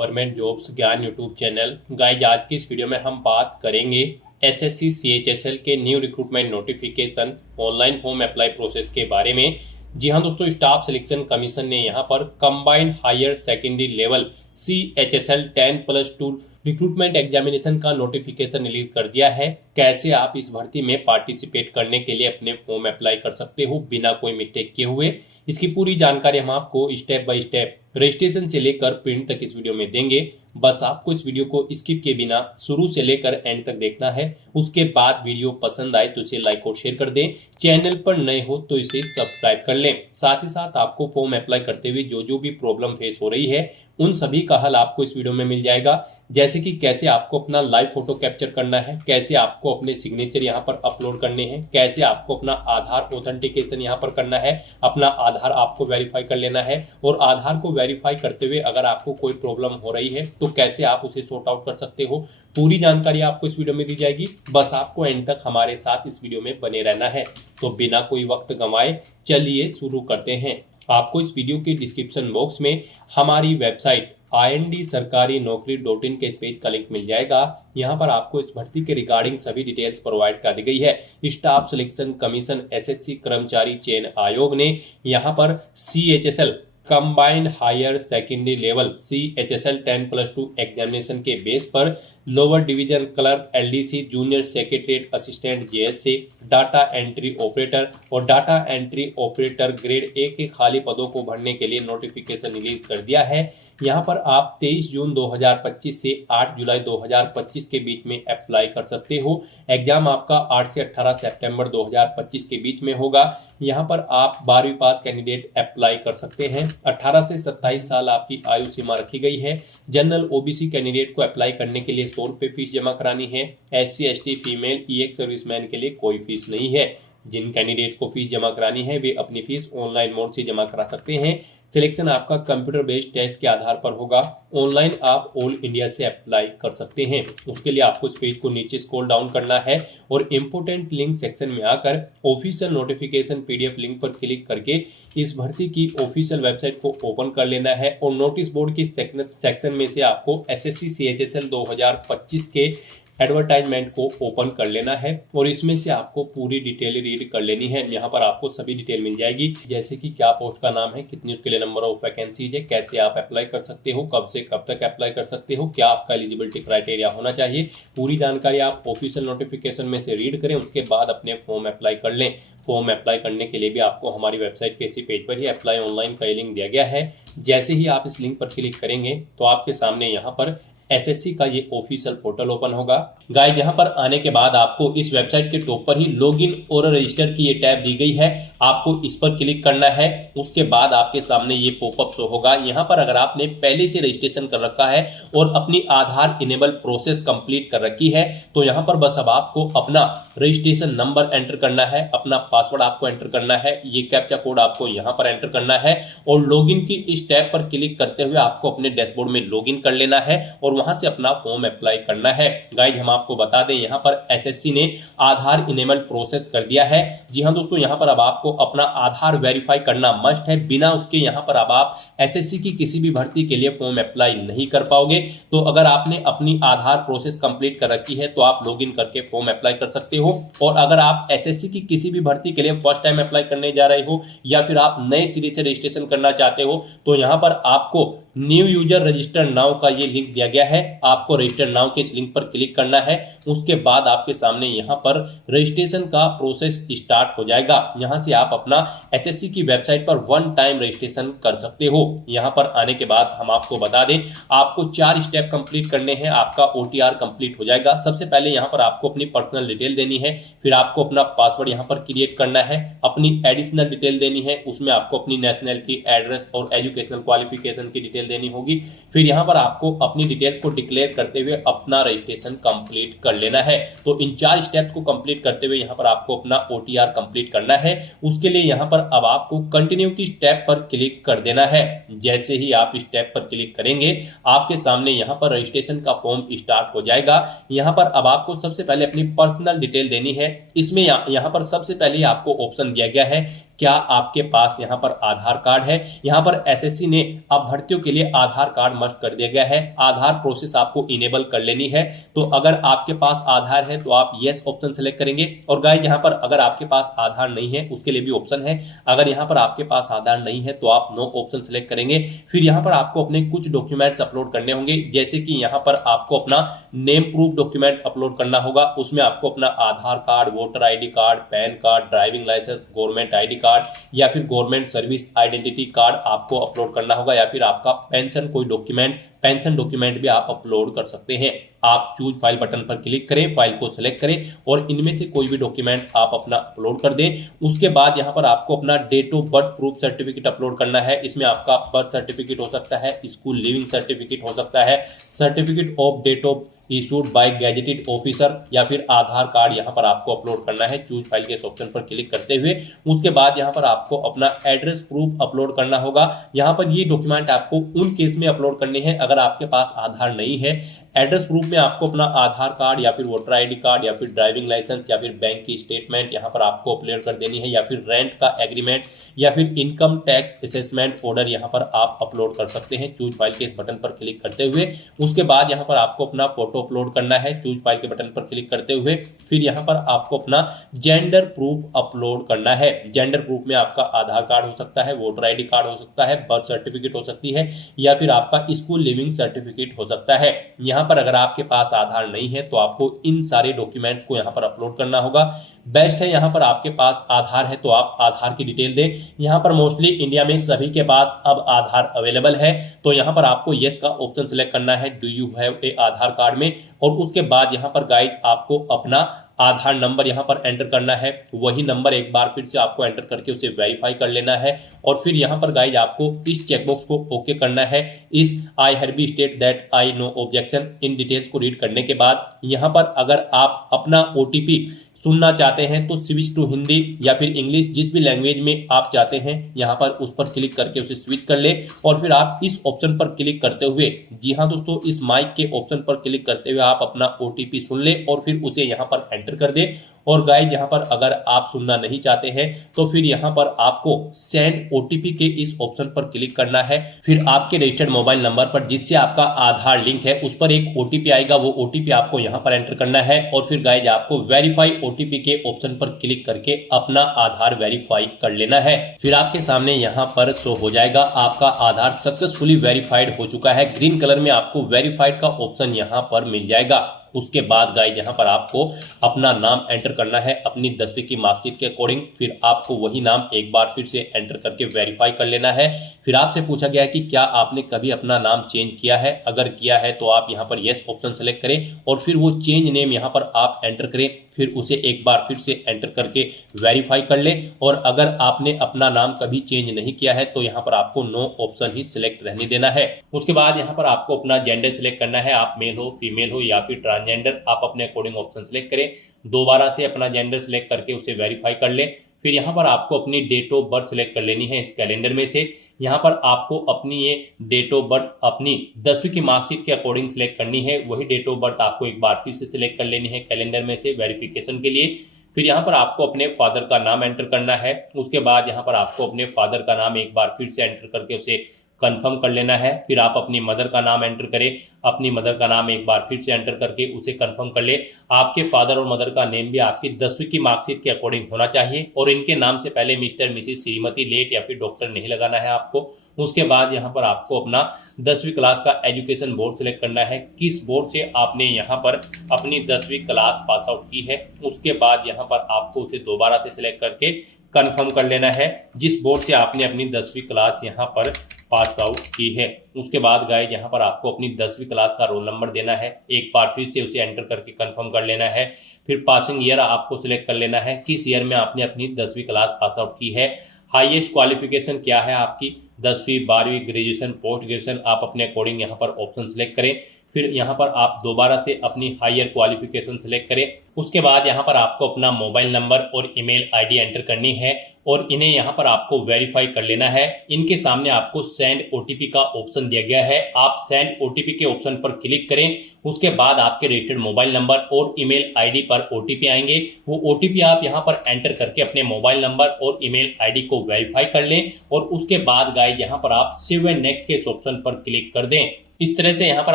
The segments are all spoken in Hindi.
गवर्नमेंट जॉब्स ज्ञान यूट्यूब चैनल। गाइज आज की इस वीडियो में हम बात करेंगे एसएससी सीएचएसएल के new recruitment notification online form apply process के बारे में। जी हाँ दोस्तों, स्टाफ सिलेक्शन कमीशन ने यहाँ पर combined higher secondary level CHSL 10+2 recruitment examination का नोटिफिकेशन रिलीज कर दिया है। कैसे आप इस भर्ती में पार्टिसिपेट करने के लिए अपने फॉर्म अप्लाई कर सकते हो बिना कोई मिस्टेक किए हुए, इसकी पूरी जानकारी हम आपको स्टेप बाय स्टेप रजिस्ट्रेशन से लेकर प्रिंट तक इस वीडियो में देंगे। बस आपको इस वीडियो को स्किप किए बिना शुरू से लेकर एंड तक देखना है। उसके बाद वीडियो पसंद आए तो इसे लाइक और शेयर कर दें। चैनल पर नए हो तो इसे सब्सक्राइब कर लें। साथ ही साथ आपको फॉर्म अप्लाई करते हुए जो भी प्रॉब्लम फेस हो रही है उन सभी का हल आपको इस वीडियो में मिल जाएगा। जैसे कि कैसे आपको अपना लाइव फोटो कैप्चर करना है, कैसे आपको अपने सिग्नेचर यहाँ पर अपलोड करने हैं, कैसे आपको अपना आधार ऑथेंटिकेशन यहाँ पर करना है, अपना आधार आपको वेरीफाई कर लेना है और आधार को वेरीफाई करते हुए अगर आपको कोई प्रॉब्लम हो रही है तो कैसे आप उसे सॉर्ट आउट कर सकते हो, पूरी जानकारी आपको इस वीडियो में दी जाएगी। बस आपको एंड तक हमारे साथ इस वीडियो में बने रहना है। तो बिना कोई वक्त गंवाए चलिए शुरू करते हैं। आपको इस वीडियो के डिस्क्रिप्शन बॉक्स में हमारी वेबसाइट IND-sarkari-naukri.in के इस पेज का लिंक मिल जाएगा। यहाँ पर आपको इस भर्ती के रिगार्डिंग सभी डिटेल्स प्रोवाइड कर दी गई है। स्टाफ सिलेक्शन कमीशन एसएससी कर्मचारी चयन आयोग ने यहाँ पर CHSL combined higher secondary level CHSL 10+2 examination के बेस पर lower division clerk LDC junior secretariat assistant JSC data entry operator और data entry operator grade A के खाली पदों को भरने के लिए नोटिफिकेशन रिलीज कर दिया है। यहाँ पर आप 23 जून 2025 से 8 जुलाई 2025 के बीच में अप्लाई कर सकते हो। एग्जाम आपका 8 से 18 सितंबर 2025 के बीच में होगा। यहाँ पर आप 12वीं पास कैंडिडेट अप्लाई कर सकते हैं। 18 से 27 साल आपकी आयु सीमा रखी गई है। जनरल OBC कैंडिडेट को अप्लाई करने के लिए 100 रुपये फीस जमा करानी है। SC ST female EX serviceman के लिए कोई फीस नहीं है। जिन कैंडिडेट को फीस जमा करानी है वे अपनी फीस ऑनलाइन मोड से जमा करा सकते हैं। सिलेक्शन आपका कंप्यूटर बेस्ड टेस्ट के आधार पर होगा। ऑनलाइन आप ऑल इंडिया से अप्लाई कर सकते हैं। उसके लिए आपको इस पेज को नीचे स्क्रॉल डाउन करना है और इम्पोर्टेंट लिंक सेक्शन में आकर ऑफिशियल नोटिफिकेशन PDF लिंक पर क्लिक करके इस भर्ती की ऑफिशियल वेबसाइट को ओपन कर लेना है और नोटिस बोर्ड की सेक्शन में से आपको SSC CHSL 2025 के एडवर्टाइजमेंट को ओपन कर लेना है और इसमें से आपको पूरी डिटेल रीड कर लेनी है। यहाँ पर आपको सभी डिटेल मिल जाएगी, जैसे कि क्या पोस्ट का नाम है, कितनी उसके लिए नंबर ऑफ वैकेंसीज है, कैसे आप अप्लाई कर सकते हो, कब से कब तक अप्लाई कर सकते हो, क्या आपका एलिजिबिलिटी क्राइटेरिया होना चाहिए। पूरी जानकारी आप ऑफिशियल नोटिफिकेशन में से रीड करें, उसके बाद अपने फॉर्म अप्लाई कर लें। फॉर्म अप्लाई करने के लिए भी आपको हमारी वेबसाइट के इसी पेज पर ही अप्लाई ऑनलाइन का लिंक दिया गया है। जैसे ही आप इस लिंक पर क्लिक करेंगे तो आपके सामने यहाँ पर SSC का ये ऑफिशियल पोर्टल ओपन होगा। गाइस यहाँ पर आने के बाद आपको इस वेबसाइट के टॉप पर ही लॉगिन और रजिस्टर की ये टैब दी गई है। आपको इस पर क्लिक करना है। उसके बाद आपके सामने ये पॉपअप शो होगा। यहाँ पर अगर आपने पहले से रजिस्ट्रेशन कर रखा है और अपनी आधार इनेबल प्रोसेस कंप्लीट कर रखी है तो यहाँ पर बस अब आपको अपना रजिस्ट्रेशन नंबर एंटर करना है, अपना पासवर्ड आपको एंटर करना है, ये कैप्चा कोड आपको यहाँ पर एंटर करना है और लॉगिन की इस टैब पर क्लिक करते हुए आपको अपने डैशबोर्ड में लॉगिन कर लेना है और वहां से अपना फॉर्म अप्लाई करना है। गाइड हम आपको बता दें यहाँ पर SSC ने आधार इनेबल प्रोसेस कर दिया है। जी हाँ दोस्तों, यहाँ पर अब आपको अपना आधार वेरीफाई करना मस्ट है। बिना उसके यहाँ पर अब आप SSC की किसी भी भर्ती के लिए फॉर्म अप्लाई नहीं कर पाओगे। तो अगर आपने अपनी आधार प्रोसेस कंप्लीट कर रखी है तो आप लॉगिन करके फॉर्म अप्लाई कर सकते हो। और अगर आप SSC की किसी भी भर्ती के लिए फर्स्ट टाइम अप्लाई करने जा रहे हो या फिर आप नए सिरे से रजिस्ट्रेशन करना चाहते हो तो यहाँ पर आपको न्यू यूजर रजिस्टर नाउ का ये लिंक दिया गया है। आपको रजिस्टर नाउ के इस लिंक पर क्लिक करना है। उसके बाद आपके सामने यहाँ पर रजिस्ट्रेशन का प्रोसेस स्टार्ट हो जाएगा। यहाँ से आप अपना SSC की वेबसाइट पर वन टाइम रजिस्ट्रेशन कर सकते हो। यहाँ पर आने के बाद हम आपको बता दें आपको 4 स्टेप कंप्लीट करने हैं, आपका OTR कंप्लीट हो जाएगा। सबसे पहले यहाँ पर आपको अपनी पर्सनल डिटेल देनी है, फिर आपको अपना पासवर्ड यहाँ पर क्रिएट करना है, अपनी एडिशनल डिटेल देनी है, उसमें आपको अपनी नेशनलिटी, एड्रेस और एजुकेशनल क्वालिफिकेशन की डिटेल देनी होगी। फिर यहाँ पर आपको अपनी डिटेल्स को डिक्लेयर करते हुए अपना रजिस्ट्रेशन कंप्लीट कर लेना है। तो इन 4 स्टेप्स को कंप्लीट करते हुए यहाँ पर आपको अपना OTR कंप्लीट करना है। उसके लिए यहाँ पर अब आपको कंटिन्यू की स्टेप पर क्लिक कर देना है। जैसे ही आप स्टेप पर क्लिक करेंगे आपके सामने यहाँ पर रजिस्ट्रेशन का फॉर्म स्टार्ट हो जाएगा। यहाँ पर अब आपको सबसे पहले अपनी पर्सनल डिटेल देनी है। इसमें यहाँ पर सबसे पहले आपको ऑप्शन दिया गया है क्या आपके पास यहाँ पर आधार कार्ड है। यहाँ पर एसएससी ने अब भर्तियों के लिए आधार कार्ड मस्ट कर दिया गया है। आधार प्रोसेस आपको इनेबल कर लेनी है। तो अगर आपके पास आधार है तो आप यस ऑप्शन सेलेक्ट करेंगे। और गाइस यहाँ पर अगर आपके पास आधार नहीं है उसके लिए भी ऑप्शन है। अगर यहाँ पर आपके पास आधार नहीं है तो आप नो ऑप्शन सेलेक्ट करेंगे। फिर यहाँ पर आपको अपने कुछ डॉक्यूमेंट्स अपलोड करने होंगे, जैसे कि यहाँ पर आपको अपना नेम प्रूफ डॉक्यूमेंट अपलोड करना होगा। उसमें आपको अपना Aadhaar card, voter ID card, PAN card, driving licence, government ID card या फिर गवर्नमेंट सर्विस आइडेंटिटी कार्ड आपको अपलोड करना होगा, या फिर आपका पेंशन कोई डॉक्यूमेंट, पेंशन डॉक्यूमेंट भी आप अपलोड कर सकते हैं। आप चूज फाइल बटन पर क्लिक करें, फाइल को सिलेक्ट करें और इनमें से कोई भी डॉक्यूमेंट आप अपना अपलोड कर दें। उसके बाद यहां पर आपको अपना date of birth proof certificate upload करना है। इसमें आपका बर्थ सर्टिफिकेट हो सकता है, स्कूल लिविंग सर्टिफिकेट हो सकता है, certificate of date of issued by gazetted officer, या फिर आधार कार्ड यहां पर आपको अपलोड करना है चूज फाइल के ऑप्शन पर क्लिक करते हुए। उसके बाद यहां पर आपको अपना एड्रेस प्रूफ अपलोड करना होगा। यहां पर ये डॉक्यूमेंट आपको उन केस में अपलोड करने हैं अगर आपके पास आधार नहीं है। एड्रेस प्रूफ में आपको अपना आधार कार्ड या फिर वोटर आईडी कार्ड या फिर ड्राइविंग लाइसेंस या फिर बैंक की स्टेटमेंट यहां पर आपको अपलोड कर देनी है, या फिर रेंट का एग्रीमेंट या फिर इनकम टैक्स असेसमेंट ऑर्डर यहां पर आप अपलोड कर सकते हैं चूज फाइल के इस बटन पर क्लिक करते हुए। उसके बाद यहां पर आपको अपना फोटो अपलोड करना है चूज फाइल के बटन पर क्लिक करते हुए। फिर यहां पर आपको अपना जेंडर प्रूफ अपलोड करना है। जेंडर प्रूफ में आपका आधार कार्ड हो सकता है, वोटर आईडी कार्ड हो सकता है, बर्थ सर्टिफिकेट हो सकती है, या फिर आपका स्कूल लिविंग सर्टिफिकेट हो सकता है। यहां पर अगर आपके पास आधार नहीं है तो आपको इन सारे डॉक्यूमेंट्स को यहां पर अपलोड करना होगा। बेस्ट है यहां पर आपके पास आधार है तो आप आधार की डिटेल दें। यहां पर मोस्टली इंडिया में सभी के पास अब आधार अवेलेबल है, तो यहां पर आपको यस का ऑप्शन सिलेक्ट करना है do you have a Aadhaar card में। और उसके बाद यहां पर गाइड आपको अपना आधार नंबर यहां पर एंटर करना है। वही नंबर एक बार फिर से आपको एंटर करके उसे वेरीफाई कर लेना है। और फिर यहां पर गाइज आपको इस चेकबॉक्स को ओके करना है। इस I have state that I know objection in details को रीड करने के बाद यहां पर अगर आप अपना ओटीपी सुनना चाहते हैं तो स्विच टू हिंदी या फिर इंग्लिश, जिस भी लैंग्वेज में आप चाहते हैं यहां पर उस पर क्लिक करके उसे स्विच कर ले। और फिर आप इस ऑप्शन पर क्लिक करते हुए, जी हां दोस्तों, इस माइक के ऑप्शन पर क्लिक करते हुए आप अपना ओटीपी सुन ले और फिर उसे यहां पर एंटर कर दे। और गाइज यहां पर अगर आप सुनना नहीं चाहते हैं तो फिर यहां पर आपको सेंड ओटीपी के इस ऑप्शन पर क्लिक करना है। फिर आपके रजिस्टर्ड मोबाइल नंबर पर जिससे आपका आधार लिंक है उस पर एक ओटीपी आएगा, वो ओटीपी आपको यहां पर एंटर करना है। और फिर गाइज आपको वेरीफाई ओटीपी के ऑप्शन पर क्लिक करके अपना आधार वेरीफाई कर लेना है। फिर आपके सामने यहां पर शो हो जाएगा आपका आधार सक्सेसफुली वेरीफाइड हो चुका है। ग्रीन कलर में आपको वेरीफाइड का ऑप्शन यहां पर मिल जाएगा। उसके बाद गाइज यहाँ पर आपको अपना नाम एंटर करना है अपनी 10वीं की मार्कशीट के अकॉर्डिंग। फिर आपको वही नाम एक बार फिर से एंटर करके वेरीफाई कर लेना है। फिर आपसे पूछा गया है कि क्या आपने कभी अपना नाम चेंज किया है। अगर किया है तो आप यहाँ पर यस ऑप्शन सेलेक्ट करें और फिर वो चेंज नेम यहाँ पर आप एंटर करें। फिर उसे एक बार फिर से एंटर करके वेरीफाई कर ले। और अगर आपने अपना नाम कभी चेंज नहीं किया है तो यहाँ पर आपको नो ऑप्शन ही सिलेक्ट रहने देना है। उसके बाद यहाँ पर आपको अपना जेंडर सिलेक्ट करना है, आप मेल हो, फीमेल हो या फिर ट्रांसजेंडर, आप अपने अकॉर्डिंग ऑप्शन सिलेक्ट करें। दोबारा से अपना जेंडर सिलेक्ट करके उसे वेरीफाई कर ले। फिर यहाँ पर आपको अपनी डेट ऑफ बर्थ सिलेक्ट कर लेनी है इस कैलेंडर में से। यहाँ पर आपको अपनी ये डेट ऑफ बर्थ अपनी 10वीं की मार्कशीट के अकॉर्डिंग सिलेक्ट करनी है। वही डेट ऑफ बर्थ आपको एक बार फिर से सिलेक्ट कर लेनी है कैलेंडर में से वेरिफिकेशन के लिए। फिर यहाँ पर आपको अपने फादर का नाम एंटर करना है। उसके बाद यहाँ पर आपको अपने फादर का नाम एक बार फिर से एंटर करके उसे कंफर्म कर लेना है। फिर आप अपनी मदर का नाम एंटर करें, अपनी मदर का नाम एक बार फिर से एंटर करके उसे कंफर्म कर ले। आपके फादर और मदर का नेम भी आपकी 10वीं की मार्कशीट के अकॉर्डिंग होना चाहिए और इनके नाम से पहले मिस्टर, मिसिस, श्रीमती, लेट या फिर डॉक्टर नहीं लगाना है आपको। उसके बाद यहाँ पर आपको अपना 10वीं क्लास का एजुकेशन बोर्ड सिलेक्ट करना है, किस बोर्ड से आपने यहाँ पर अपनी 10वीं क्लास पास आउट की है। उसके बाद यहाँ पर आपको उसे दोबारा से सिलेक्ट करके कंफर्म कर लेना है जिस बोर्ड से आपने अपनी 10वीं क्लास यहाँ पर पास आउट की है। उसके बाद गाइस यहाँ पर आपको अपनी 10वीं क्लास का रोल नंबर देना है, एक बार फिर से उसे एंटर करके कंफर्म कर लेना है। फिर पासिंग ईयर आपको सिलेक्ट कर लेना है, किस ईयर में आपने अपनी 10वीं क्लास पास आउट की है। हाईएस्ट क्वालिफिकेशन क्या है आपकी, 10वीं, 12वीं, ग्रेजुएशन, पोस्ट ग्रेजुएशन, आप अपने अकॉर्डिंग यहाँ पर ऑप्शन सिलेक्ट करें। फिर यहाँ पर आप दोबारा से अपनी हायर क्वालिफिकेशन सिलेक्ट करें। उसके बाद यहाँ पर आपको अपना मोबाइल नंबर और ईमेल आईडी एंटर करनी है और इन्हें यहाँ पर आपको वेरीफाई कर लेना है। इनके सामने आपको सेंड ओटीपी का ऑप्शन दिया गया है, आप सेंड ओटीपी के ऑप्शन पर क्लिक करें। उसके बाद आपके रजिस्टर्ड मोबाइल नंबर और ईमेल आईडी पर ओटीपी आएंगे। वो ओटीपी आप यहाँ पर एंटर करके अपने मोबाइल नंबर और ईमेल आईडी को वेरीफाई कर लें और उसके बाद गाइस यहाँ पर आप सेव एंड नेक्स्ट के इस ऑप्शन पर क्लिक कर दें। इस तरह से यहाँ पर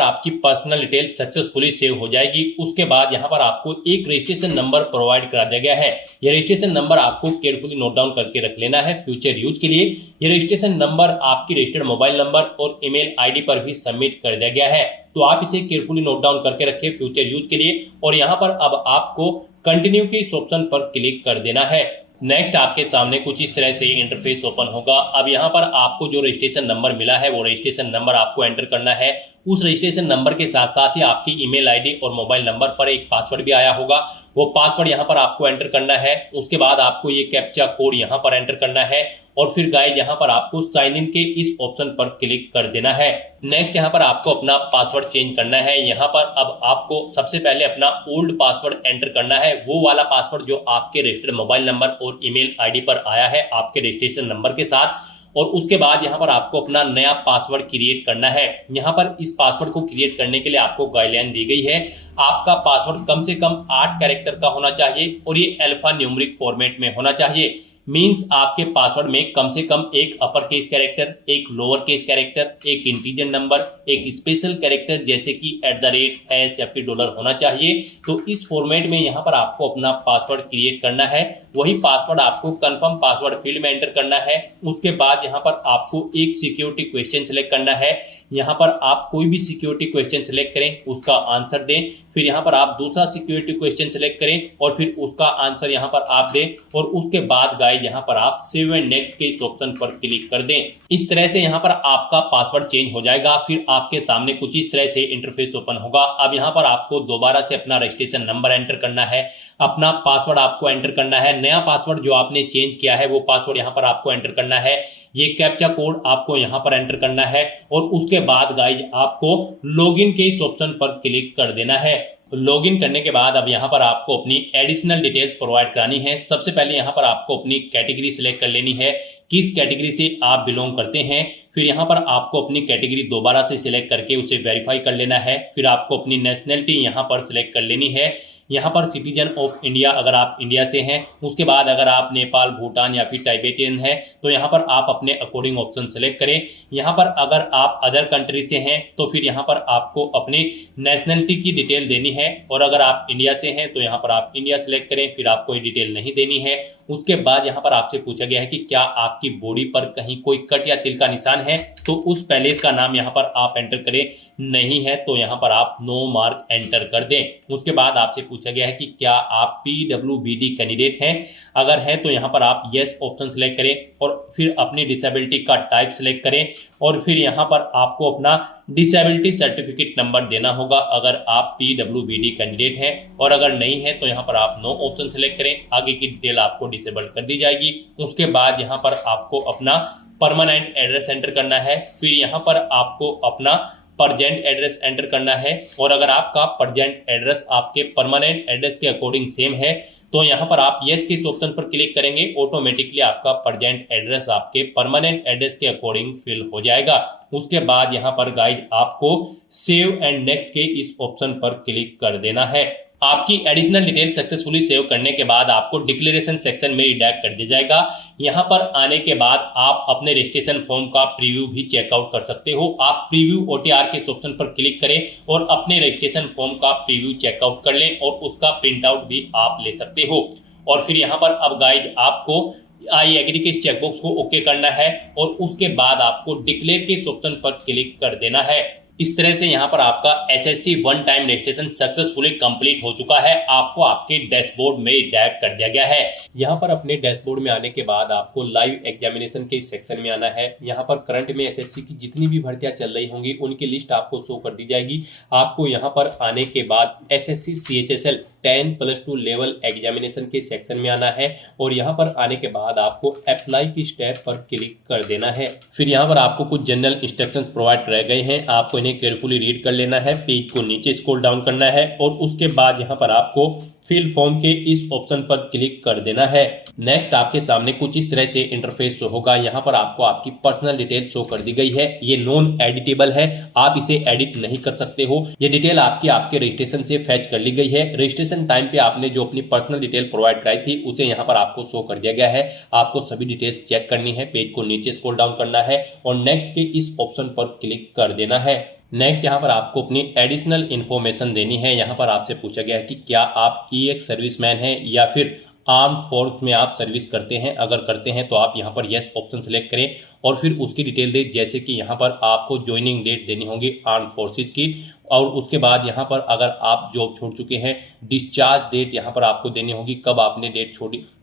आपकी पर्सनल डिटेल सक्सेसफुली सेव हो जाएगी। उसके बाद यहाँ पर आपको एक रजिस्ट्रेशन नंबर प्रोवाइड करा दिया गया है। यह रजिस्ट्रेशन नंबर आपको केयरफुली नोट डाउन करके रख लेना है फ्यूचर यूज के लिए। यह रजिस्ट्रेशन नंबर आपकी रजिस्टर्ड मोबाइल नंबर और ईमेल आईडी पर भी सबमिट कर दिया गया है, तो आप इसे केयरफुली नोट डाउन करके रखें फ्यूचर यूज के लिए। और यहाँ पर अब आपको कंटिन्यू के इस ऑप्शन पर क्लिक कर देना है। नेक्स्ट आपके सामने कुछ इस तरह से इंटरफेस ओपन होगा। अब यहाँ पर आपको जो रजिस्ट्रेशन नंबर मिला है वो रजिस्ट्रेशन नंबर आपको एंटर करना है। उस रजिस्ट्रेशन नंबर के साथ साथ ही आपकी ईमेल आईडी और मोबाइल नंबर पर एक पासवर्ड भी आया होगा, वो पासवर्ड यहाँ पर आपको एंटर करना है। उसके बाद आपको ये कैप्चा कोड यहाँ पर एंटर करना है और फिर गाइस यहाँ पर आपको साइन इन के इस ऑप्शन पर क्लिक कर देना है। नेक्स्ट यहाँ पर आपको अपना पासवर्ड चेंज करना है। यहाँ पर अब आपको सबसे पहले अपना ओल्ड पासवर्ड एंटर करना है, वो वाला पासवर्ड जो आपके रजिस्टर्ड मोबाइल नंबर और ईमेल आईडी पर आया है आपके रजिस्ट्रेशन नंबर के साथ। और उसके बाद यहाँ पर आपको अपना नया पासवर्ड क्रिएट करना है। यहाँ पर इस पासवर्ड को क्रिएट करने के लिए आपको गाइडलाइन दी गई है। आपका पासवर्ड कम से कम 8 कैरेक्टर का होना चाहिए और ये अल्फा न्यूमेरिक फॉर्मेट में होना चाहिए। मींस आपके पासवर्ड में कम से कम एक अपर केस कैरेक्टर, एक लोअर केस कैरेक्टर, एक इंटीजर नंबर, एक स्पेशल कैरेक्टर जैसे कि @ या फिर डॉलर होना चाहिए। तो इस फॉर्मेट में यहाँ पर आपको अपना पासवर्ड क्रिएट करना है। वही पासवर्ड आपको कंफर्म पासवर्ड फील्ड में एंटर करना है। उसके बाद यहाँ पर आपको एक सिक्योरिटी क्वेश्चन सेलेक्ट करना है। यहाँ पर आप कोई भी सिक्योरिटी क्वेश्चन सेलेक्ट करें, उसका आंसर दें। फिर यहाँ पर आप दूसरा सिक्योरिटी क्वेश्चन सेलेक्ट करें और फिर उसका आंसर यहाँ पर आप दें। और उसके बाद गाइस यहाँ पर आप सेव एंड नेक्स्ट के इस ऑप्शन पर क्लिक कर दें। इस तरह से यहाँ पर आपका पासवर्ड चेंज हो जाएगा। फिर आपके सामने कुछ इस तरह से इंटरफेस ओपन होगा। अब यहाँ पर आपको दोबारा से अपना रजिस्ट्रेशन नंबर एंटर करना है, अपना पासवर्ड आपको एंटर करना है। नया पासवर्ड जो आपने चेंज किया है वो पासवर्ड यहाँ पर आपको एंटर करना है। ये कैप्चा कोड आपको यहाँ पर एंटर करना है और उसके बाद गाइस आपको लॉगिन के इस ऑप्शन पर क्लिक कर देना है। लॉगिन करने के बाद अब यहाँ पर आपको अपनी एडिशनल डिटेल्स प्रोवाइड करानी है। सबसे पहले यहाँ पर आपको अपनी कैटेगरी सिलेक्ट कर लेनी है, किस कैटेगरी से आप बिलोंग करते हैं। फिर यहाँ पर आपको अपनी कैटेगरी दोबारा से सिलेक्ट करके उसे वेरीफाई कर लेना है। फिर आपको अपनी नेशनलिटी यहाँ पर सिलेक्ट कर लेनी है। यहाँ पर सिटीजन ऑफ इंडिया अगर आप इंडिया से हैं। उसके बाद अगर आप नेपाल, भूटान या फिर टाइबेटियन हैं तो यहाँ पर आप अपने अकॉर्डिंग ऑप्शन सेलेक्ट करें। यहाँ पर अगर आप अदर कंट्री से हैं तो फिर यहाँ पर आपको अपनी नेशनलिटी की डिटेल देनी है। और अगर आप इंडिया से हैं तो यहाँ पर आप इंडिया सेलेक्ट करें, फिर आपको ये डिटेल नहीं देनी है। उसके बाद यहाँ पर आपसे पूछा गया है कि क्या आपकी बॉडी पर कहीं कोई कट या तिल का निशान है, तो उस पैलेस का नाम यहाँ पर आप एंटर करें। नहीं है तो यहाँ पर आप नो मार्क एंटर कर दें। उसके बाद आपसे पूछा गया है कि क्या आप PWBD कैंडिडेट हैं, अगर है तो यहाँ पर आप यस ऑप्शन सेलेक्ट करें और फिर अपनी डिसेबिलिटी का टाइप सेलेक्ट करें और फिर यहाँ पर आपको अपना डिसेबिलिटी सर्टिफिकेट नंबर देना होगा अगर आप PWBD कैंडिडेट हैं। और अगर नहीं है तो यहाँ पर आप नो ऑप्शन सेलेक्ट करें, आगे की डिटेल आपको डिसेबल कर दी जाएगी। उसके बाद यहाँ पर आपको अपना परमानेंट एड्रेस एंटर करना है। फिर यहाँ पर आपको अपना परजेंट एड्रेस एंटर करना है और अगर आपका परजेंट एड्रेस आपके परमानेंट एड्रेस के अकॉर्डिंग सेम है तो यहाँ पर आप यस के इस ऑप्शन पर क्लिक करेंगे, ऑटोमेटिकली आपका परजेंट एड्रेस आपके परमानेंट एड्रेस के अकॉर्डिंग फिल हो जाएगा। उसके बाद यहाँ पर गाइस आपको सेव एंड नेक्स्ट के इस ऑप्शन पर क्लिक कर देना है। आपकी एडिशनल डिटेल सक्सेसफुली सेव करने के बाद आपको डिक्लेरेशन सेक्शन में रिडायरेक्ट कर दिया जाएगा। यहाँ पर आने के बाद आप अपने रजिस्ट्रेशन फॉर्म का प्रीव्यू भी चेकआउट कर सकते हो। आप प्रीव्यू OTR के ऑप्शन पर क्लिक करें और अपने रजिस्ट्रेशन फॉर्म का प्रीव्यू चेकआउट कर लें और उसका प्रिंट आउट भी आप ले सकते हो। और फिर यहाँ पर अब गाइड आपको आई एग्री के चेकबॉक्स को ओके करना है और उसके बाद आपको डिक्लेयर के ऑप्शन पर क्लिक कर देना है। इस तरह से यहाँ पर आपका SSC one time registration successfully complete हो चुका है। आपको आपके डैशबोर्ड में डायरेक्ट कर दिया गया है। यहाँ पर अपने डैशबोर्ड में आने के बाद आपको लाइव एग्जामिनेशन के सेक्शन में आना है। यहाँ पर करंट में SSC की जितनी भी भर्तियां चल रही होंगी उनकी लिस्ट आपको शो कर दी जाएगी। आपको यहाँ पर आने के बाद SSC CHSL 10+2 लेवल एग्जामिनेशन के सेक्शन में आना है और यहाँ पर आने के बाद आपको अप्लाई की स्टेप पर क्लिक कर देना है। फिर यहाँ पर आपको कुछ जनरल इंस्ट्रक्शंस प्रोवाइड रह गए हैं, आपको इन्हें केयरफुली रीड कर लेना है। पेज को नीचे स्क्रॉल डाउन करना है और उसके बाद यहाँ पर आपको फिल फॉर्म के इस ऑप्शन पर क्लिक कर देना है। नेक्स्ट आपके सामने कुछ इस तरह से इंटरफेस शो होगा। यहाँ पर आपको आपकी पर्सनल डिटेल शो कर दी गई है। ये नॉन एडिटेबल है, आप इसे एडिट नहीं कर सकते हो। ये डिटेल आपके रजिस्ट्रेशन से फैच कर ली गई है। रजिस्ट्रेशन टाइम पे आपने जो अपनी पर्सनल डिटेल प्रोवाइड कराई थी उसे यहाँ पर आपको शो कर दिया गया है। आपको सभी डिटेल्स चेक करनी है, पेज को नीचे स्क्रॉल डाउन करना है और नेक्स्ट के इस ऑप्शन पर क्लिक कर देना है। नेक्स्ट यहाँ पर आपको अपनी एडिशनल इन्फॉर्मेशन देनी है। यहाँ पर आपसे पूछा गया है कि क्या आप ईएक्स सर्विसमैन हैं या फिर आर्म फोर्स में आप सर्विस करते हैं। अगर करते हैं तो आप यहाँ पर यस ऑप्शन सेलेक्ट करें और फिर उसकी डिटेल दें, जैसे कि यहाँ पर आपको ज्वाइनिंग डेट देनी होगी आर्म फोर्सेज की और उसके बाद यहाँ पर अगर आप जॉब छोड़ चुके हैं डिस्चार्ज डेट यहाँ पर आपको देनी होगी, कब आपने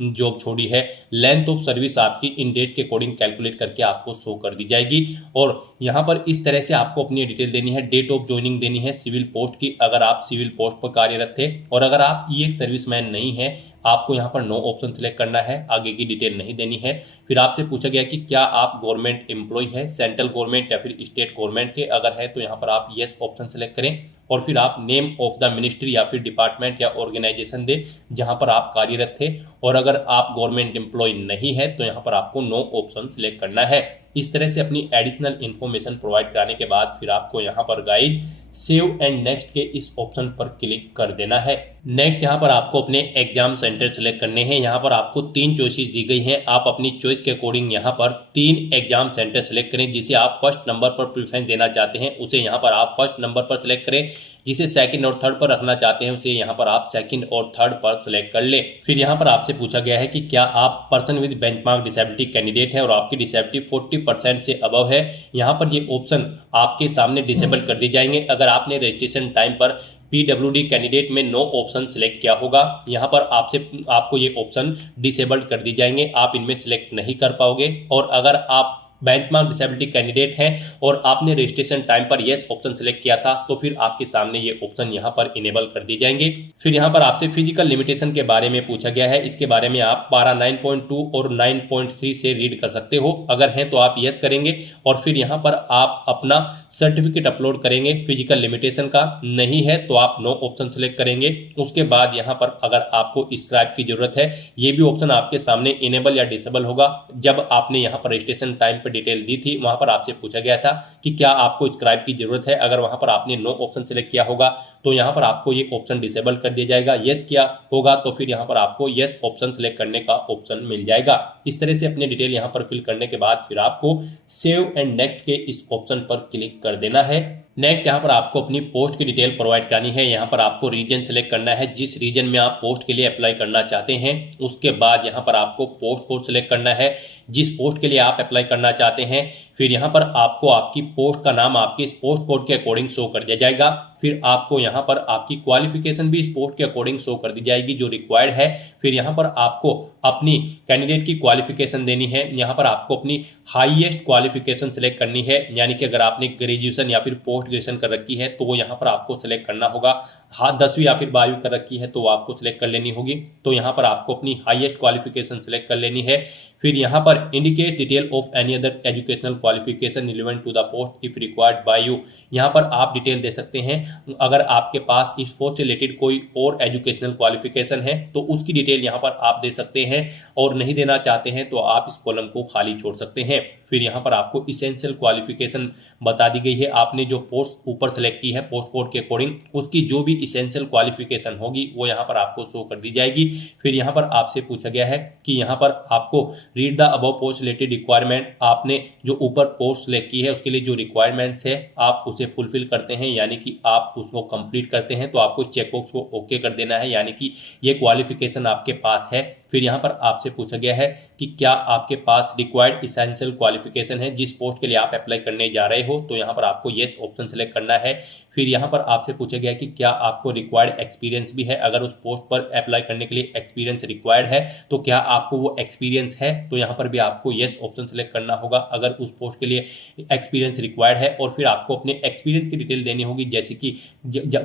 जॉब छोड़ी है। लेंथ ऑफ सर्विस आपकी इन डेट के अकॉर्डिंग कैलकुलेट करके आपको शो कर दी जाएगी और यहाँ पर इस तरह से आपको अपनी डिटेल देनी है। डेट ऑफ ज्वाइनिंग देनी है सिविल पोस्ट की, अगर आप सिविल पोस्ट पर कार्यरत थे, और अगर आप ईएक्स सर्विसमैन नहीं है आपको यहाँ पर नो ऑप्शन सेलेक्ट करना है, आगे की डिटेल नहीं देनी है। फिर आपसे पूछा गया कि क्या आप गवर्नमेंट एम्प्लॉय है, सेंट्रल गवर्नमेंट या फिर स्टेट गवर्नमेंट के, अगर है तो यहाँ पर आप यस ऑप्शन सेलेक्ट करें और फिर आप नेम ऑफ द मिनिस्ट्री या फिर डिपार्टमेंट या ऑर्गेनाइजेशन दें जहां पर आप कार्यरत थे, और अगर आप गवर्नमेंट एम्प्लॉय नहीं है तो यहाँ पर आपको नो ऑप्शन सिलेक्ट करना है। इस तरह से अपनी एडिशनल इन्फॉर्मेशन प्रोवाइड कराने के बाद फिर आपको यहाँ पर गाइड सेव एंड नेक्स्ट के इस ऑप्शन पर क्लिक कर देना है। नेक्स्ट यहाँ पर आपको अपने एग्जाम सेंटर सेलेक्ट करने हैं। यहाँ पर आपको 3 चॉइसेस दी गई हैं, आप अपनी चॉइस के अकॉर्डिंग यहाँ पर 3 एग्जाम सेंटर सेलेक्ट करें। जिसे आप फर्स्ट नंबर पर प्रेफरेंस देना चाहते हैं उसे यहाँ पर आप फर्स्ट नंबर पर सेलेक्ट करें, जिसे सेकंड और थर्ड पर रखना चाहते हैं उसे यहाँ पर आप सेकंड और थर्ड पर सेलेक्ट कर ले। फिर यहाँ पर आपसे पूछा गया है कि क्या आप person with benchmark disability candidate है और आपकी डिसेबिलिटी 40% से अबव है। यहाँ पर ये ऑप्शन आपके सामने डिसेबल कर दिए जाएंगे। अगर आपने रजिस्ट्रेशन टाइम पर पीडब्ल्यूडी कैंडिडेट में नो ऑप्शन सिलेक्ट किया होगा, यहाँ पर आपको ये ऑप्शन डिसेबल्ड कर दी जाएंगे, आप इनमें सिलेक्ट नहीं कर पाओगे। और अगर आप बेंचमार्क डिसेबिलिटी कैंडिडेट हैं और आपने रजिस्ट्रेशन टाइम पर यस ऑप्शन सेलेक्ट किया था तो फिर आपके सामने ये ऑप्शन यहाँ पर इनेबल कर दी जाएंगे। फिर यहाँ पर आपसे फिजिकल लिमिटेशन के बारे में पूछा गया है, इसके बारे में आप पारा 9.2 और 9.3 से रीड कर सकते हो। अगर हैं तो आप यस करेंगे और फिर यहाँ पर आप अपना सर्टिफिकेट अपलोड करेंगे फिजिकल लिमिटेशन का, नहीं है तो आप नो ऑप्शन सेलेक्ट करेंगे। उसके बाद यहाँ पर अगर आपको स्क्राइब की जरूरत है, ये भी ऑप्शन आपके सामने इनेबल या डिसेबल होगा। जब आपने यहाँ पर रजिस्ट्रेशन टाइम पर डिटेल दी थी वहां पर आपसे पूछा गया था कि क्या आपको स्क्राइब की जरूरत है, अगर वहां पर आपने नो ऑप्शन सिलेक्ट किया होगा तो यहाँ पर आपको ये ऑप्शन डिसेबल कर दिया जाएगा। यस किया होगा तो फिर यहाँ पर आपको यस ऑप्शन सिलेक्ट करने का ऑप्शन मिल जाएगा। इस तरह से अपनी डिटेल यहाँ पर फिल करने के बाद फिर आपको सेव एंड नेक्स्ट के इस ऑप्शन पर क्लिक कर देना है। नेक्स्ट यहाँ पर आपको अपनी पोस्ट की डिटेल प्रोवाइड करानी है। यहाँ पर आपको रीजन सेलेक्ट करना है, जिस रीजन में आप पोस्ट के लिए अप्लाई करना चाहते हैं। उसके बाद यहाँ पर आपको पोस्ट कोड सेलेक्ट करना है, जिस पोस्ट के लिए आप अप्लाई करना चाहते हैं। फिर यहाँ पर आपको आपकी पोस्ट का नाम आपके इस पोस्ट कोड के अकॉर्डिंग शो कर दिया जाएगा। फिर आपको यहाँ पर आपकी क्वालिफिकेशन भी इस पोस्ट के अकॉर्डिंग शो कर दी जाएगी जो रिक्वायर्ड है। फिर यहाँ पर आपको अपनी कैंडिडेट की क्वालिफिकेशन देनी है। यहाँ पर आपको अपनी हाईएस्ट क्वालिफिकेशन सेलेक्ट करनी है, यानी कि अगर आपने ग्रेजुएशन या फिर पोस्ट ग्रेजुएशन कर रखी है तो वो यहाँ पर आपको सेलेक्ट करना होगा। हाँ 10वीं या फिर 12वीं कर रखी है तो वो आपको सिलेक्ट कर लेनी होगी। तो यहाँ पर आपको अपनी हाईएस्ट क्वालिफिकेशन सेलेक्ट कर लेनी है। फिर यहाँ पर indicate detail of any other educational qualification relevant to the post if required by you. यहाँ पर आप डिटेल दे सकते हैं, अगर आपके पास इस पोस्ट से रिलेटेड कोई और एजुकेशनल क्वालिफिकेशन है तो उसकी डिटेल यहाँ पर आप दे सकते हैं, और नहीं देना चाहते हैं तो आप इस कॉलम को खाली छोड़ सकते हैं। फिर यहाँ पर आपको इसेंशियल क्वालिफिकेशन बता दी गई है, आपने जो पोस्ट ऊपर सेलेक्ट की है पोस्ट कोड के अकॉर्डिंग उसकी जो भी इसेंशियल क्वालिफिकेशन होगी वो यहाँ पर आपको शो कर दी जाएगी। फिर यहाँ पर आपसे पूछा गया है कि यहाँ पर आपको read the above post related requirement, आपने जो ऊपर पोस्ट सेलेक्ट की है उसके लिए जो रिक्वायरमेंट्स है आप उसे फुलफिल करते हैं, यानी कि आप उसको कंप्लीट करते हैं तो आपको चेकबॉक्स को ओके कर देना है, यानी कि ये क्वालिफिकेशन आपके पास है। फिर यहाँ पर आपसे पूछा गया है कि क्या आपके पास रिक्वायर्ड इसेंशियल क्वालिफिकेशन है जिस पोस्ट के लिए आप अप्लाई करने जा रहे हो, तो यहाँ पर आपको येस ऑप्शन सेलेक्ट करना है। फिर यहाँ पर आपसे पूछा गया कि क्या आपको रिक्वायर्ड एक्सपीरियंस भी है, अगर उस पोस्ट पर अप्लाई करने के लिए एक्सपीरियंस रिक्वायर्ड है तो क्या आपको वो एक्सपीरियंस है, तो यहाँ पर भी आपको येस ऑप्शन सेलेक्ट करना होगा अगर उस पोस्ट के लिए एक्सपीरियंस रिक्वायर्ड है। और फिर आपको अपने एक्सपीरियंस की डिटेल देनी होगी, जैसे कि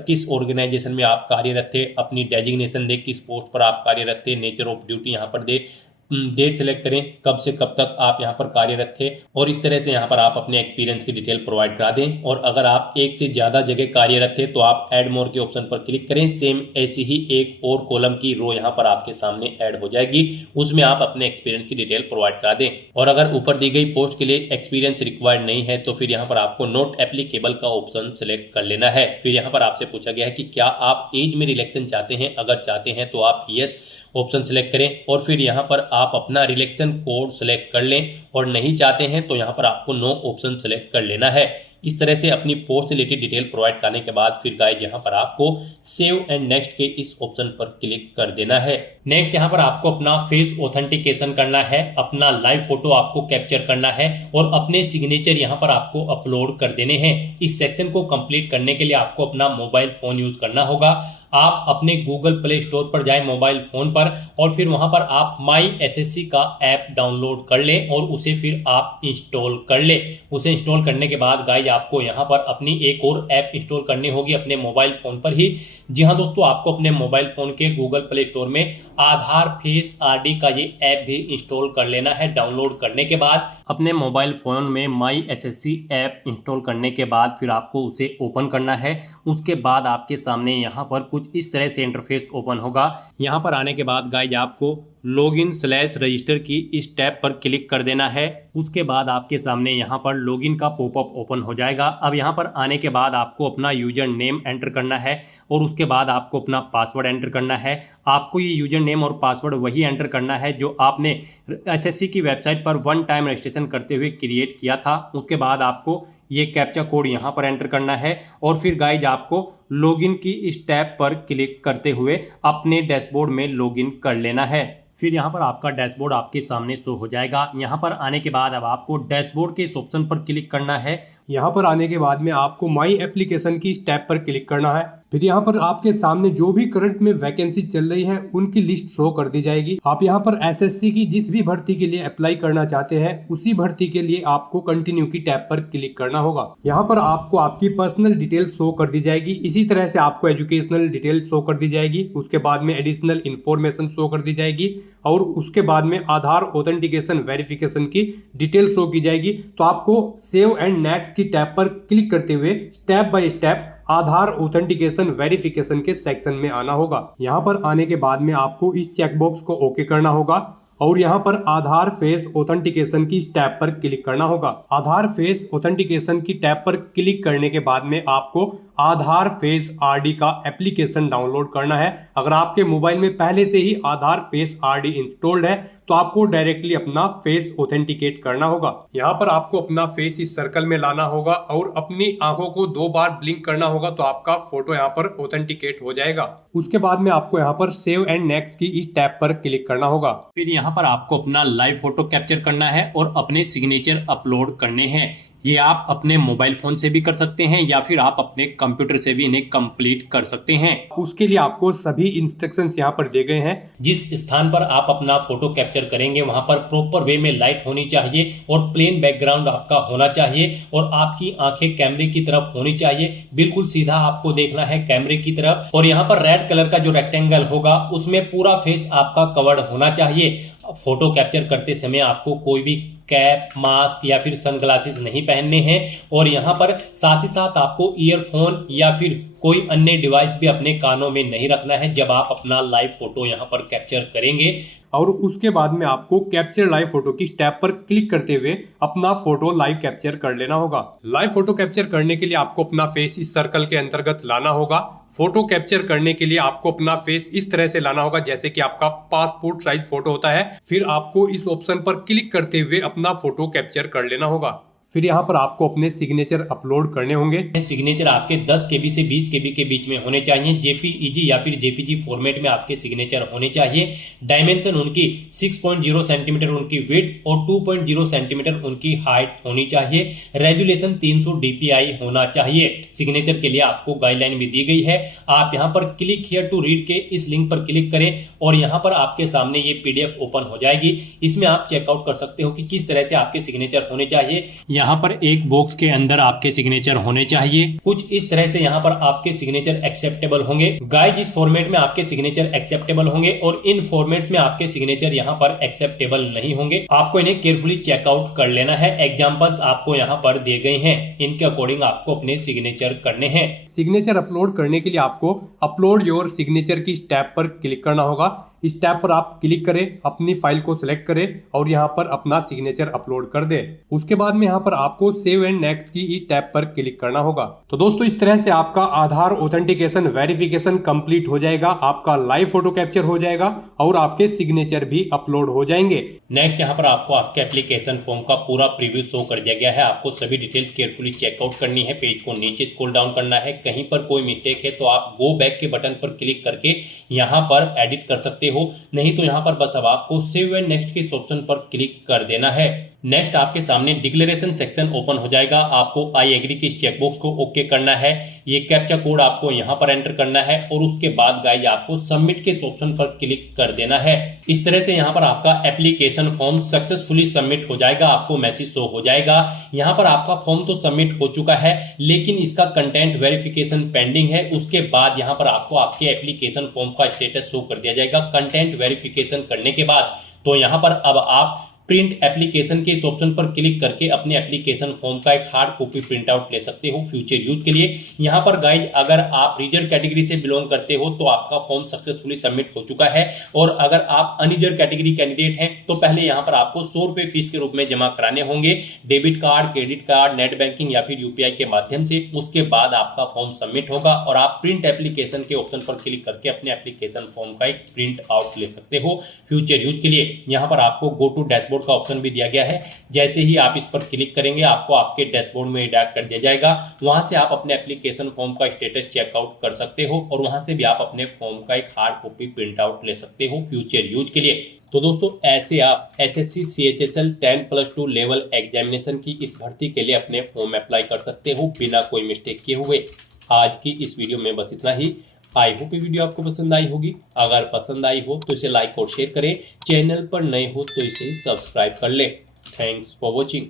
किस ऑर्गेनाइजेशन में आप कार्यरत थे, अपनी डेजिग्नेशन दे, किस पोस्ट पर आप कार्यरत थे, नेचर ऑफ ड्यूटी यहाँ पर दे, डेट सेलेक्ट करें, कब से कब तक आप यहाँ पर कार्यरत थे, और इस तरह से यहाँ पर आप अपने एक्सपीरियंस की डिटेल प्रोवाइड करा दें। और अगर आप एक से ज़्यादा जगह कार्यरत थे तो आप ऐड मोर के ऑप्शन पर क्लिक करें। सेम ऐसी ही एक और कॉलम की रो यहाँ पर आपके सामने ऐड हो जाएगी, उसमें आप अपने एक्सपीरियंस की डिटेल प्रोवाइड करा दें। और अगर ऊपर दी गई पोस्ट के लिए एक्सपीरियंस रिक्वायर्ड नहीं है तो फिर यहाँ पर आपको नॉट एप्लीकेबल का ऑप्शन सेलेक्ट कर लेना है। फिर यहाँ पर आपसे पूछा गया है कि क्या आप एज में रिलैक्सेशन चाहते हैं, अगर चाहते हैं तो आप यस ऑप्शन सेलेक्ट करें और फिर यहाँ पर आप अपना रिलैक्सेशन कोड सेलेक्ट कर लें, और नहीं चाहते हैं तो यहाँ पर आपको नो ऑप्शन सेलेक्ट कर लेना है। इस तरह से अपनी पोस्ट रिलेटेड डिटेल प्रोवाइड करने के बाद फिर गाइस यहाँ पर आपको सेव एंड नेक्स्ट के इस ऑप्शन पर क्लिक कर देना है। नेक्स्ट यहाँ पर आपको अपना फेस ऑथेंटिकेशन करना है, अपना लाइव फोटो आपको कैप्चर करना है और अपने सिग्नेचर यहाँ पर आपको अपलोड कर देने हैं। इस सेक्शन को कंप्लीट करने के लिए आपको अपना मोबाइल फोन यूज करना होगा। आप अपने गूगल प्ले स्टोर पर जाएं मोबाइल फोन पर, और फिर वहां पर आप माई एसएससी का ऐप डाउनलोड कर लें और उसे फिर आप इंस्टॉल कर लें। उसे इंस्टॉल करने के बाद गाइस आपको यहां पर अपनी एक और ऐप इंस्टॉल करनी होगी अपने मोबाइल फोन पर ही। जी हाँ दोस्तों, आपको अपने मोबाइल फोन के गूगल प्ले स्टोर में आधार फेस आरडी का ये ऐप भी इंस्टॉल कर लेना है। डाउनलोड करने के बाद अपने मोबाइल फोन में माई एसएससी ऐप इंस्टॉल करने के बाद फिर आपको उसे ओपन करना है। उसके बाद आपके सामने यहाँ पर कुछ इस तरह से इंटरफेस ओपन होगा। यहाँ पर आने के बाद गाइस आपको लॉगिन/रजिस्टर की इस टैब पर क्लिक कर देना है। उसके बाद आपके सामने यहाँ पर लॉगिन का पॉपअप ओपन हो जाएगा। अब यहाँ पर आने के बाद आपको अपना यूजर नेम एंटर करना है और उसके बाद आपको अपना पासवर्ड एंटर करना है। आपको ये यूजर नेम और पासवर्ड वही एंटर करना है जो आपने एसएससी की वेबसाइट पर वन टाइम रजिस्ट्रेशन करते हुए क्रिएट किया था। उसके बाद आपको ये कैप्चा कोड यहाँ पर एंटर करना है और फिर गाइज आपको लॉगिन की इस टैब पर क्लिक करते हुए अपने डैशबोर्ड में लॉगिन कर लेना है। फिर यहाँ पर आपका डैशबोर्ड आपके सामने शो हो जाएगा। यहाँ पर आने के बाद अब आपको डैशबोर्ड के इस ऑप्शन पर क्लिक करना है। यहाँ पर आने के बाद में आपको माई एप्लीकेशन की इस टैब पर क्लिक करना है। फिर यहाँ पर आपके सामने जो भी करंट में वैकेंसी चल रही है उनकी लिस्ट शो कर दी जाएगी। आप यहाँ पर एसएससी की जिस भी भर्ती के लिए अप्लाई करना चाहते हैं उसी भर्ती के लिए आपको कंटिन्यू की टैब पर क्लिक करना होगा। यहाँ पर आपको आपकी पर्सनल डिटेल शो कर दी जाएगी। इसी तरह से आपको एजुकेशनल डिटेल शो कर दी जाएगी। उसके बाद में एडिशनल इंफॉर्मेशन शो कर दी जाएगी और उसके बाद में आधार ऑथेंटिकेशन वेरिफिकेशन की डिटेल शो की जाएगी। तो आपको सेव एंड नेक्स्ट की टैब पर क्लिक करते हुए step by step Aadhaar authentication verification के सेक्शन में आना होगा। यहाँ पर आने के बाद में आपको इस चेकबॉक्स को ओके करना होगा और यहाँ पर आधार फेस ऑथेंटिकेशन की टैब पर क्लिक करना होगा। आधार फेस ऑथेंटिकेशन की टैब पर क्लिक करने के बाद में आपको आधार फेस आरडी का एप्लीकेशन डाउनलोड करना है। अगर आपके मोबाइल में पहले से ही आधार फेस आरडी इंस्टॉल्ड है तो आपको डायरेक्टली अपना फेस ऑथेंटिकेट करना होगा। यहाँ पर आपको अपना फेस इस सर्कल में लाना होगा और अपनी आंखों को 2 बार ब्लिंक करना होगा तो आपका फोटो यहाँ पर ऑथेंटिकेट हो जाएगा। उसके बाद में आपको यहाँ पर सेव एंड नेक्स्ट की इस टैब पर क्लिक करना होगा। फिर यहाँ पर आपको अपना लाइव फोटो कैप्चर करना है और अपने सिग्नेचर अपलोड करने हैं। ये आप अपने मोबाइल फोन से भी कर सकते हैं या फिर आप अपने कंप्यूटर से भी इन्हें कंप्लीट कर सकते हैं। उसके लिए आपको सभी इंस्ट्रक्शंस यहाँ पर दिए गए हैं। जिस स्थान पर आप अपना फोटो कैप्चर करेंगे वहां पर प्रॉपर वे में लाइट होनी चाहिए और प्लेन बैकग्राउंड आपका होना चाहिए और आपकी आंखें कैमरे की तरफ होनी चाहिए। बिल्कुल सीधा आपको देखना है कैमरे की तरफ और यहाँ पर रेड कलर का जो रेक्टेंगल होगा उसमें पूरा फेस आपका कवर्ड होना चाहिए। फोटो कैप्चर करते समय आपको कोई भी कैप, मास्क या फिर सनग्लासेस नहीं पहनने हैं और यहाँ पर साथ ही साथ आपको ईयरफोन या फिर कोई अन्य डिवाइस भी अपने कानों में नहीं रखना है जब आप अपना लाइव फोटो यहाँ पर कैप्चर करेंगे। और उसके बाद में आपको कैप्चर लाइव फोटो की टैब पर क्लिक करते हुए अपना फोटो लाइव कैप्चर कर लेना होगा। लाइव फोटो कैप्चर करने के लिए आपको अपना फेस इस सर्कल के अंतर्गत लाना होगा। फोटो कैप्चर करने के लिए आपको अपना फेस इस तरह से लाना होगा जैसे कि आपका पासपोर्ट साइज फोटो होता है। फिर आपको इस ऑप्शन पर क्लिक करते हुए अपना फोटो कैप्चर कर लेना होगा। फिर यहाँ पर आपको अपने सिग्नेचर अपलोड करने होंगे। सिग्नेचर आपके 10 KB से 20 KB के बीच में होने चाहिए। जेपीईजी या फिर जेपीजी फॉर्मेट में आपके सिग्नेचर होने चाहिए। डायमेंशन उनकी 6.0 सेंटीमीटर उनकी विड्थ और 2.0 सेंटीमीटर उनकी हाइट होनी चाहिए। रेजुलेशन 300 DPI होना चाहिए। सिग्नेचर के लिए आपको गाइडलाइन भी दी गई है। आप यहाँ पर क्लिक हियर टू रीड के इस लिंक पर क्लिक करें और यहाँ पर आपके सामने ये PDF ओपन हो जाएगी। इसमें आप चेकआउट कर सकते हो कि किस तरह से आपके सिग्नेचर होने चाहिए। यहाँ यहाँ पर एक बॉक्स के अंदर आपके सिग्नेचर होने चाहिए। कुछ इस तरह से यहाँ पर आपके सिग्नेचर एक्सेप्टेबल होंगे। गाइस इस फॉर्मेट में आपके सिग्नेचर एक्सेप्टेबल होंगे और इन फॉर्मेट्स में आपके सिग्नेचर यहाँ पर एक्सेप्टेबल नहीं होंगे। आपको इन्हें केयरफुली चेकआउट कर लेना है। एग्जांपल्स आपको यहाँ पर दिए गए हैं, इनके अकॉर्डिंग आपको अपने सिग्नेचर करने हैं। सिग्नेचर अपलोड करने के लिए आपको अपलोड योर सिग्नेचर की टैब पर क्लिक करना होगा। इस टैब पर आप क्लिक करें, अपनी फाइल को सिलेक्ट करें और यहाँ पर अपना सिग्नेचर अपलोड कर दें। उसके बाद में यहाँ पर आपको सेव एंड नेक्स्ट की इस टैब पर क्लिक करना होगा। तो दोस्तों इस तरह से आपका आधार ऑथेंटिकेशन वेरिफिकेशन कंप्लीट हो जाएगा, आपका लाइव फोटो कैप्चर हो जाएगा और आपके सिग्नेचर भी अपलोड हो जाएंगे। नेक्स्ट यहाँ पर आपको आपके एप्लीकेशन फॉर्म का पूरा प्रीव्यू शो कर दिया गया है। आपको सभी डिटेल्स केयरफुली चेकआउट करनी है। पेज को नीचे स्क्रॉल डाउन करना है। कहीं पर कोई मिस्टेक है तो आप गो बैक के बटन पर क्लिक करके यहाँ पर एडिट कर सकते हो, नहीं तो यहाँ पर बस अब आपको सेव एंड नेक्स्ट के इस ऑप्शन पर क्लिक कर देना है। नेक्स्ट आपके सामने डिक्लेरेशन सेक्शन ओपन हो जाएगा। आपको आई एग्री की इस चेकबॉक्स को ओके करना है। ये कैप्चा कोड आपको यहाँ पर एंटर करना है और उसके बाद गाइस आपको सबमिट के इस ऑप्शन पर क्लिक कर देना है। इस तरह से यहाँ पर आपका एप्लीकेशन फॉर्म सक्सेसफुली सबमिट हो जाएगा। आपको मैसेज शो हो जाएगा। यहाँ पर आपका फॉर्म तो सबमिट हो चुका है, लेकिन इसका कंटेंट वेरिफिकेशन पेंडिंग है। उसके बाद यहाँ पर आपको आपके एप्लीकेशन फॉर्म का स्टेटस शो कर दिया जाएगा कंटेंट वेरिफिकेशन करने के बाद। तो यहाँ पर अब आप प्रिंट एप्लीकेशन के इस ऑप्शन पर क्लिक करके अपने एप्लीकेशन फॉर्म का एक हार्ड कॉपी प्रिंट आउट ले सकते हो फ्यूचर यूज के लिए। यहाँ पर गाइज अगर आप रिजर्व कैटेगरी से बिलोंग करते हो तो आपका फॉर्म सक्सेसफुली सबमिट हो चुका है, और अगर आप अनरिजर्व कैटेगरी कैंडिडेट हैं तो पहले यहाँ पर आपको 100 रुपए फीस के रूप में जमा कराने होंगे, debit card, credit card, net banking या फिर यूपीआई के माध्यम से। उसके बाद आपका फॉर्म सबमिट होगा और आप प्रिंट एप्लीकेशन के ऑप्शन पर क्लिक करके अपने एप्लीकेशन फॉर्म का एक प्रिंट आउट ले सकते हो फ्यूचर यूज के लिए। यहाँ पर आपको गो टू डैशबोर्ड का ऑप्शन भी दिया गया है। जैसे ही आप इस पर क्लिक करेंगे आपको आपके डैशबोर्ड में डायरेक्ट कर दिया जाएगा। वहां से आप अपने एप्लीकेशन फॉर्म का स्टेटस चेकआउट कर सकते हो और वहां से भी आप अपने फॉर्म का एक हार्ड कॉपी प्रिंट आउट ले सकते हो फ्यूचर यूज के लिए। तो दोस्तों ऐसे आप एसएससी CHSL 10+2 लेवल एग्जामिनेशन की इस भर्ती के लिए अपने फॉर्म अप्लाई कर सकते हो बिना कोई मिस्टेक किए हुए। आज की इस वीडियो में बस इतना ही। आई होप ये वीडियो आपको पसंद आई होगी। अगर पसंद आई हो तो इसे लाइक और शेयर करें। चैनल पर नए हो तो इसे सब्सक्राइब कर लें। Thanks for watching.